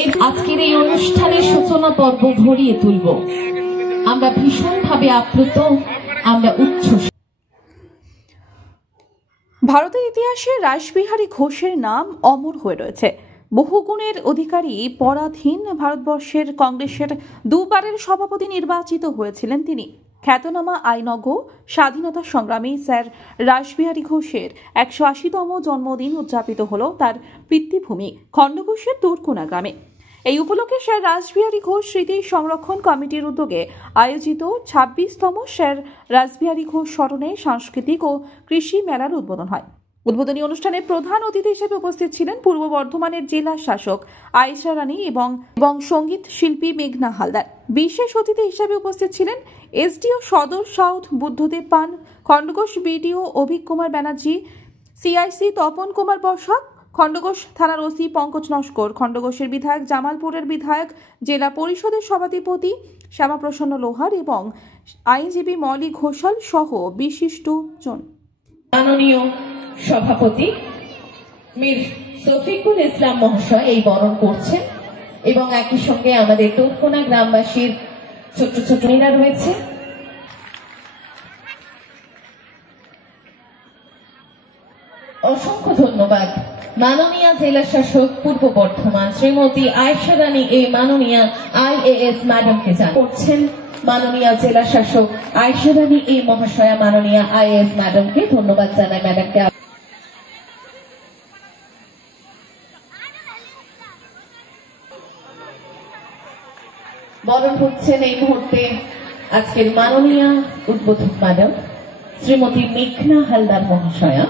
আজকের এই অনুষ্ঠানের সূচনা পর্ব ভরিয়ে তুলব। আমরা ভীষণভাবে আপ্লুত, আমরা উচ্ছ্বসিত। ভারতের ইতিহাসে রাসবিহারী ঘোষের নাম অমর হয়ে রয়েছে। বহুগুণের অধিকারী, পরাধীন ভারতবর্ষের কংগ্রেসের দুবারের সভাপতি নির্বাচিত হয়েছিলেন তিনি। খ্যাতনামা আইনজ্ঞ, স্বাধীনতা সংগ্রামী স্যার রাসবিহারী ঘোষের 180তম জন্মদিন উদযাপিত হল তার পিতৃভূমি খণ্ডঘোষের তুরকোনা গ্রামে। এই উপলক্ষে স্যার রাসবিহারী ঘোষ স্মৃতি সংরক্ষণ কমিটির উদ্যোগে আয়োজিত 26তম স্যার রাসবিহারী ঘোষ স্মরণে সাংস্কৃতিক ও কৃষি মেলার উদ্বোধন হয়। উদ্বোধনী অনুষ্ঠানে প্রধান অতিথি হিসেবে উপস্থিত ছিলেন পূর্ব বর্ধমানের জেলা শাসক আয়েশা রানী এবং সঙ্গীত শিল্পী মেঘনা হালদার। বিশেষ অতিথি হিসেবে উপস্থিত ছিলেন এসডিও সদর সাউথ বুদ্ধদেব পান, খণ্ডঘোষ বিডিও অভিক কুমার ব্যানার্জি, সিআইসি তপন কুমার বসাক, খণ্ডঘোষ থানার ওসি পঙ্কজ নস্কর, খণ্ডঘোষের বিধায়ক জামালপুরের বিধায়ক, জেলা পরিষদের সভাধিপতি শ্যামাপ্রসন্ন লোহার এবং আইনজীবী মলি ঘোষাল সহ বিশিষ্টজন। মাননীয় সভাপতি মীর শফিকুল ইসলাম মহাশয় এই বরণ করছেন এবং একই সঙ্গে আমাদের তুরকোনা গ্রামবাসীর ছোট ছোট মেয়েরা রয়েছে। অসংখ্য ধন্যবাদ মাননীয় জেলা শাসক পূর্ব বর্ধমান শ্রীমতী আয়েশা রানী এই মাননীয় IAS ম্যাডামকে করছেন। মাননীয় জেলা শাসক আয়েশা রানী এই মহাশয়া মাননীয় IAS ম্যাডামকে ধন্যবাদ জানাই। ম্যাডামকে বরণ করছেন এই মুহূর্তে আজকের মাননীয় উদ্বোধক ম্যাডাম শ্রীমতী মেঘনা হালদার মহাশয়া।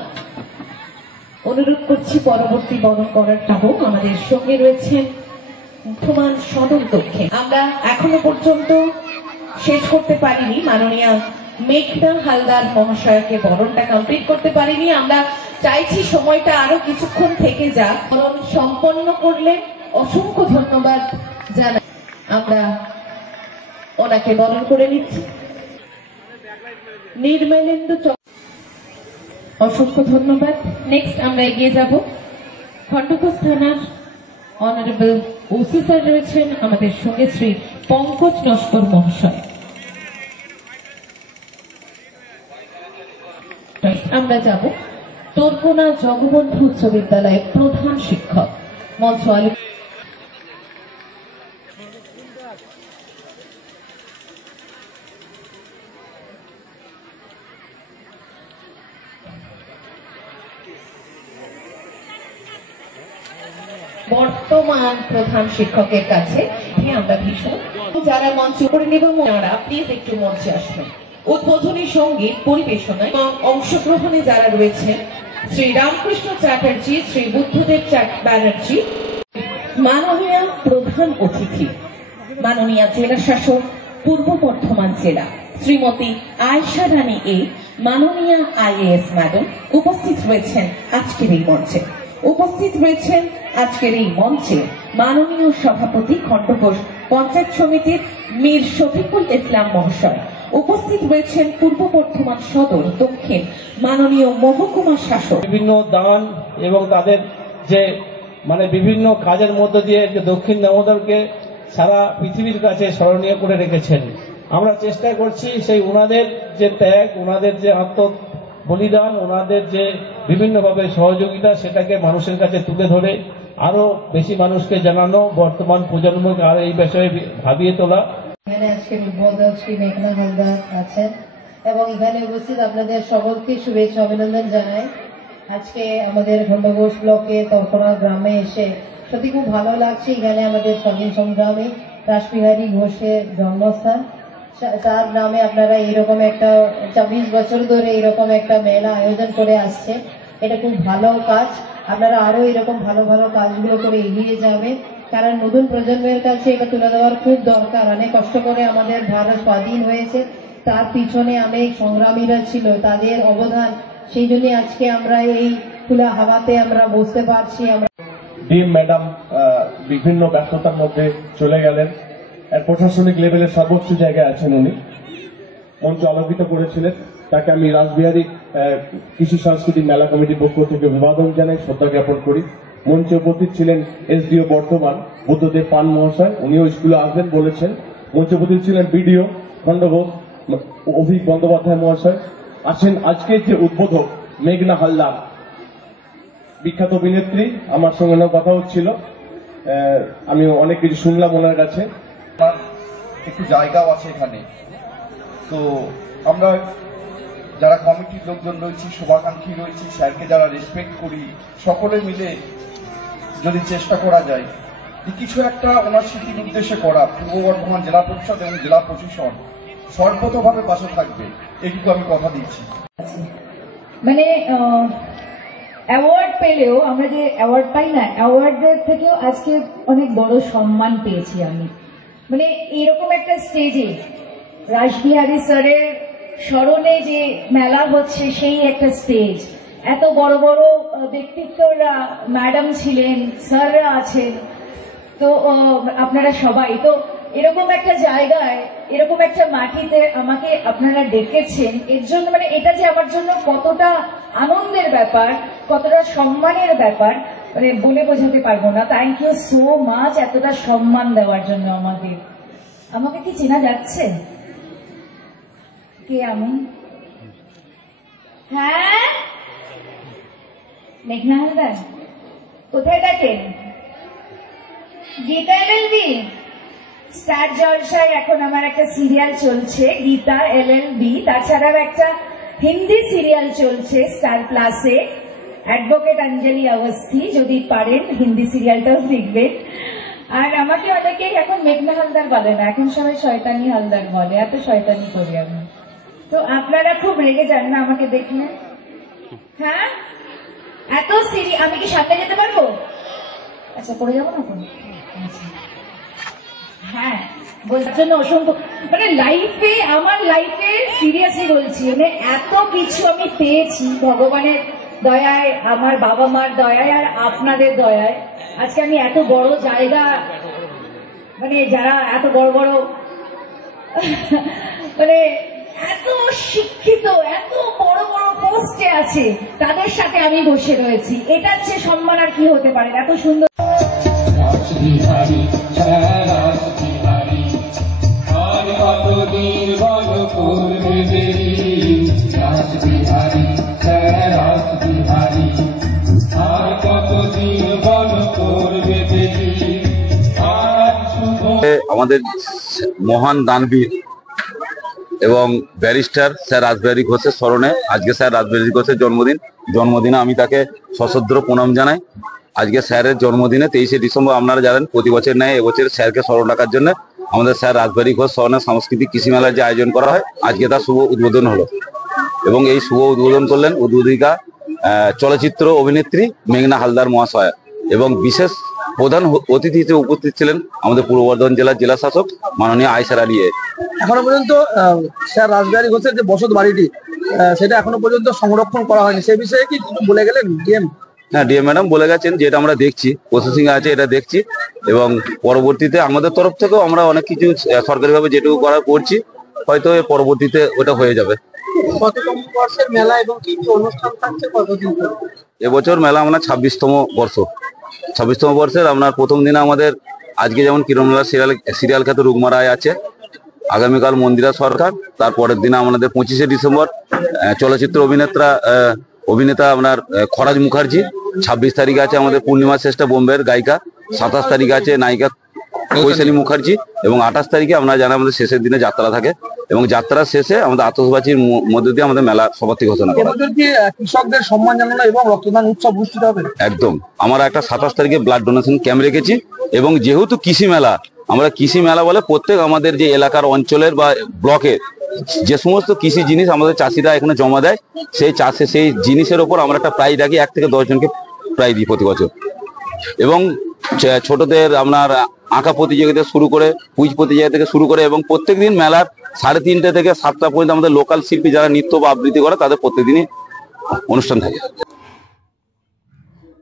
অনুরোধ করছি পরবর্তী বরণ করার জন্য আমাদের সঙ্গে রয়েছেন বর্ধমান সদর দক্ষিণ। আমরা এখনো পর্যন্ত শেষ করতে পারিনি, মাননীয় মেঘনা হালদার মহাশয়কে বরণটা কমপ্লিট করতে পারিনি। আমরা চাইছি সময়টা আরো কিছুক্ষণ থেকে যাক। বরণ সম্পন্ন করলে অসংখ্য ধন্যবাদ জানাই। আমরা ওনাকে বরণ করে নিচ্ছি। নির্মলেন্দু অসংখ্য ধন্যবাদ। নেক্সট আমরা এগিয়ে যাব। খণ্ডঘোষ থানার অনারেবল ওসি স্যার রয়েছেন আমাদের সঙ্গে, শ্রী পঙ্কজ নস্কর মহাশয়। আমরা যাব তুরকোনা জগবন্ধু উচ্চ বিদ্যালয়ের প্রধান শিক্ষক মঞ্চ আলু। বর্তমান প্রধান শিক্ষকের কাছে আমরা ভীষণ যারা মঞ্চ করে নেব, প্লিজ একটু মঞ্চে আসবেন। উদ্বোধনী সঙ্গীত পরিবেশনায় এবং অংশগ্রহণে যারা রয়েছেন শ্রী রামকৃষ্ণ চ্যাটার্জি, শ্রী বুদ্ধদেব ব্যানার্জি। মাননীয় প্রধান অতিথি মাননীয় জেলা শাসক পূর্ব বর্ধমান জেলা শ্রীমতী আয়েশা রানী মাননীয় IAS ম্যাডাম উপস্থিত রয়েছেন আজকের এই মঞ্চে। উপস্থিত রয়েছেন আজকের এই মঞ্চে মাননীয় সভাপতি খণ্ডঘোষ পঞ্চায়েত সমিতির মীর শফিকুল ইসলাম মহাশয়। উপস্থিত রয়েছেন পূর্ব বর্ধমান সদর দক্ষিণ মাননীয় মহকুমা শাসক। বিভিন্ন দান এবং তাদের যে বিভিন্ন কাজের মধ্য দিয়ে দক্ষিণ দামোদরকে সারা পৃথিবীর কাছে স্মরণীয় করে রেখেছেন। আমরা চেষ্টা করছি সেই ওনাদের যে ত্যাগ, ওনাদের যে বলিদান, ওনাদের যে বিভিন্নভাবে সহযোগিতা, সেটাকে মানুষের কাছে তুলে ধরে আরো বেশি মানুষকে জানানো, বর্তমান প্রজন্মকে আরো এই বিষয়ে ভাবিয়ে তোলা। এখানে আজকে উদ্বোধক শ্রী মেঘনা হালদার আছেন এবং এখানে উপস্থিত আপনাদের সকলকে শুভেচ্ছা অভিনন্দন জানাই। আজকে আমাদের খণ্ডঘোষ ব্লকে তরকোনা গ্রামে এসে সত্যি খুব ভালো লাগছে। এখানে আমাদের স্বাধীন সংগ্রামী রাসবিহারী ঘোষের জন্মস্থান। তার নামে আপনারা এরকম একটা 24 বছর ধরে এরকম একটা মেলা আয়োজন করে আসছে। এটা খুব ভালো কাজ। আপনারা আরো এরকম ভালো ভালো কাজগুলো করে এগিয়ে যাবেন, কারণ নতুন প্রজন্মের কাছে এটা তুলে দেওয়ার খুব দরকার। অনেক কষ্ট করে আমাদের ভারত স্বাধীন হয়েছে, তার পিছনে অনেক সংগ্রামীরা ছিল, তাদের অবদান। সেই জন্য আজকে আমরা এই খোলা হাওয়াতে আমরা বসতে পারছি। আমরা ডিএম ম্যাডাম বিভিন্ন ব্যস্ততার মধ্যে চলে গেলেন। প্রশাসনিক লেভেলের সর্বোচ্চ জায়গায় আছেন উনি, মঞ্চ আলোকিত করেছিলেন। তাকে আমি রাসবিহারী কৃষি সাংস্কৃতিক মেলা কমিটির পক্ষ থেকে অভিবাদন জানাই, শ্রদ্ধা জ্ঞাপন করি। মঞ্চে উপস্থিত ছিলেন এসডিও বর্ধমান বুদ্ধদেব পান মহাশয়, উনিও স্কুলে আসবেন বলেছেন। মঞ্চে উপস্থিত ছিলেন বিডিও খণ্ডঘোষ অভিক বন্দ্যোপাধ্যায় মহাশয়। আছেন আজকের যে উদ্বোধক মেঘনা হালদার, বিখ্যাত অভিনেত্রী। আমার সঙ্গে কথা হচ্ছিল, আমি অনেক কিছু শুনলাম ওনার কাছে। আমার একটু জায়গাও আছে এখানে, তো আমরা যারা কমিটির লোকজন রয়েছি, শুভাকাঙ্ক্ষী রয়েছি, স্যারকে যারা রেসপেক্ট করি, সকলে মিলে যদি চেষ্টা করা যায় যে কিছু একটা ওনার স্মৃতির উদ্দেশ্যে করা, পূর্ব বর্ধমান জেলা পরিষদ এবং জেলা প্রশাসন সর্বতভাবে পাশে থাকবে, এইটুকু আমি কথা দিচ্ছি। মানে অ্যাওয়ার্ড পেলেও, আমরা যে অ্যাওয়ার্ড পাই না, অ্যাওয়ার্ডের থেকেও আজকে অনেক বড় সম্মান পেয়েছি আমি। মানে এরকম একটা স্টেজে রাসবিহারী স্যারের স্মরণে যে মেলা হচ্ছে, সেই একটা স্টেজ, এত বড় বড় ব্যক্তিত্বরা, ম্যাডাম ছিলেন, স্যাররা আছেন, তো আপনারা সবাই তো এরকম একটা জায়গায়, এরকম একটা মাটিতে আমাকে আপনারা ডেকেছেন, এর জন্য মানে এটা যে আমার জন্য কতটা আনন্দের ব্যাপার, কতটা সম্মানের ব্যাপার, মানে বলে বোঝাতে পারবো না। থ্যাংক ইউ সো মাচ এতটা সম্মান দেওয়ার জন্য আমাদের। আমাকে কি চেনা যাচ্ছে? কে আমি? হ্যাঁ, মেঘনা হালদার। কোথায় থাকেন? গীতা এলএলবি স্টার জলসায় এখন আমার একটা সিরিয়াল চলছে, গীতা এলএলবি। তাছাড়াও একটা হিন্দি সিরিয়াল চলছে স্টার প্লাসে, অ্যাডভোকেট অঞ্জলি অবস্থি, যদি পারেন হিন্দি সিরিয়ালটাও দেখবেন। আর আমাকে অনেকেই এখন মেঘনা হালদার বলে না, এখন সবাই শয়তানি হালদার বলে, এত শয়তানি করি আমি। তো আপনারা খুব রেগে যান না আমাকে দেখলে? হ্যাঁ, এত আমি কি সামনে যেতে পারবো? আচ্ছা, পড়ে যাবো না কোনো? আচ্ছা, হ্যাঁ, বোঝার জন্য অসংখ্য, মানে লাইফে, আমার লাইফে সিরিয়াসলি বলছি, মানে এত কিছু আমি পেয়েছি ভগবানের দয়ায়, আমার বাবা মার দয়ায়, আর আপনাদের দয়ায়। আজকে আমি এত বড় জায়গা, মানে যারা এত বড় বড় মানে এত শিক্ষিত, এত বড় বড় পোস্টে আছে, তাদের সাথে আমি বসে রয়েছি। এটার চেয়ে সম্মান আর কি হতে পারে? এত সুন্দর। আমাদের মহান দানবীর এবং ব্যারিস্টার স্যার রাসবিহারী ঘোষের স্মরণে আজকে স্যার রাসবিহারী ঘোষের জন্মদিনে আমি তাকে সশ্রদ্ধ প্রণাম জানাই। আজকে স্যারের জন্মদিনে 23শে ডিসেম্বর, আপনারা জানেন প্রতি বছর নেয়, এবছর স্যারকে স্মরণ রাখার জন্য আমাদের স্যার রাসবিহারী ঘোষ স্মরণে সাংস্কৃতিক কৃষি মেলার যে আয়োজন করা হয়, আজকে তার শুভ উদ্বোধন হলো। এবং এই শুভ উদ্বোধন করলেন উদ্বোধিকা চলচ্চিত্র অভিনেত্রী মেঘনা হালদার মহাশয়া, এবং বিশেষ প্রধান অতিথি হিসেবে উপস্থিত ছিলেন আমাদের পূর্ব বর্ধমান জেলার জেলা শাসক মাননীয় আয়েশা আলিয়ে। এখনো পর্যন্ত স্যার রাসবিহারী ঘোষের যে বসত বাড়িটি, সেটা এখনো পর্যন্ত সংরক্ষণ করা হয়নি, সে বিষয়ে কি বলে গেলেন ডিএম? হ্যাঁ, ডিএম ম্যাডাম বলে গেছেন যে এটা আমরা দেখছি, প্রসেসিং আছে, এটা দেখছি, এবং পরবর্তীতে আমাদের তরফ থেকেও আমরা অনেক কিছু সরকারিভাবে যেটুকু করার করছি, হয়তো এর পরবর্তীতে ওটা হয়ে যাবে। কততম বর্ষের মেলা এবং কি কি অনুষ্ঠান থাকছে কতদিন? এবছর মেলা আমরা 26তম বর্ষ। 26তম বর্ষের আপনার প্রথম দিনে আমাদের আজকে যেমন কিরণমেলা সিরিয়াল খ্যাত রুকমা রায় আছে, আগামীকাল মন্দিরা সরকার, তারপরের দিনে আমাদের 25শে ডিসেম্বর চলচ্চিত্র অভিনেতা আপনার খরাজ মুখার্জি, 26 তারিখে আছে আমাদের পূর্ণিমা শ্রেষ্ঠা বোম্বের গায়িকা, 27 তারিখে আছে নায়িকা কৈশালী মুখার্জি, এবং 28 তারিখে আমরা জানি আমাদের শেষের দিনে যাত্রা থাকে, এবং যাত্রার শেষে আমাদের আতশবাজির মধ্য দিয়ে আমাদের মেলা সমাপ্তি ঘোষণা করা। কৃষকদের সম্মান জানানো এবং রক্তদান উৎসব অনুষ্ঠিত হবে। একদম, আমরা একটা 27 তারিখে ব্লাড ডোনেশন ক্যাম্প রেখেছি, এবং যেহেতু কৃষি মেলা, আমরা কৃষি মেলা বলে প্রত্যেক আমাদের যে এলাকার অঞ্চলের বা ব্লকের যে সমস্ত কৃষি জিনিস আমাদের চাষিরা এখানে জমা দেয়, সেই জিনিসের ওপর আমরা একটা প্রাইজ রাখি, 1 থেকে 10 জনকে প্রাইজ দিই প্রতি বছর। এবং ছোটদের আপনার আঁকা প্রতিযোগিতা শুরু করে, কুইজ প্রতিযোগিতা থেকে শুরু করে, এবং প্রত্যেকদিন মেলার 3:30 থেকে 7টা পর্যন্ত আমাদের লোকাল শিল্পী যারা নৃত্য বা আবৃত্তি করে, তাদের প্রত্যেকদিনই অনুষ্ঠান থাকে।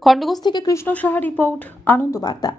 খণ্ডঘোষ থেকে কৃষ্ণ সাহা রিপোর্ট, আনন্দ বার্তা।